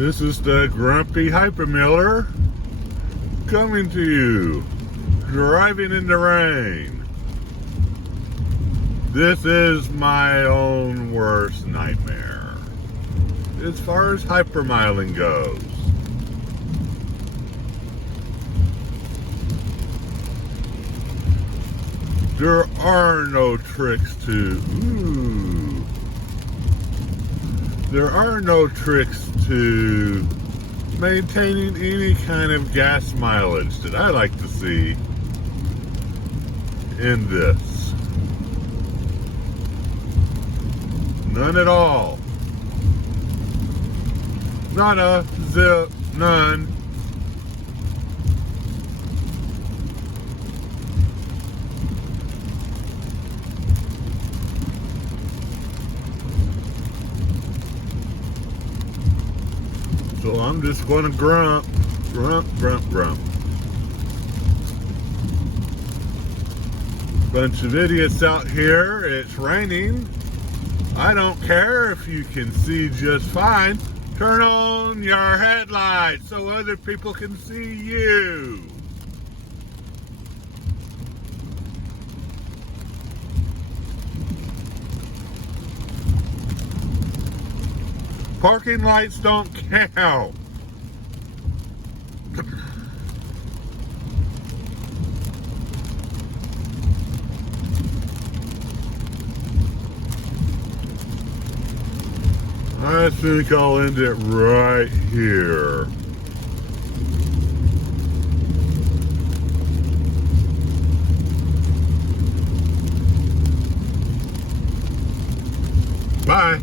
This is the Grumpy Hypermiller coming to you, driving in the rain. This is my own worst nightmare as far as hypermiling goes. There are no tricks to There are no tricks to maintaining any kind of gas mileage that I like to see in this. None at all. Not a zip, none. So I'm just going to grump, grump, grump, grump. Bunch of idiots out here. It's raining. I don't care if you can see just fine. Turn on your headlights so other people can see you. Parking lights don't count. I think I'll end it right here. Bye.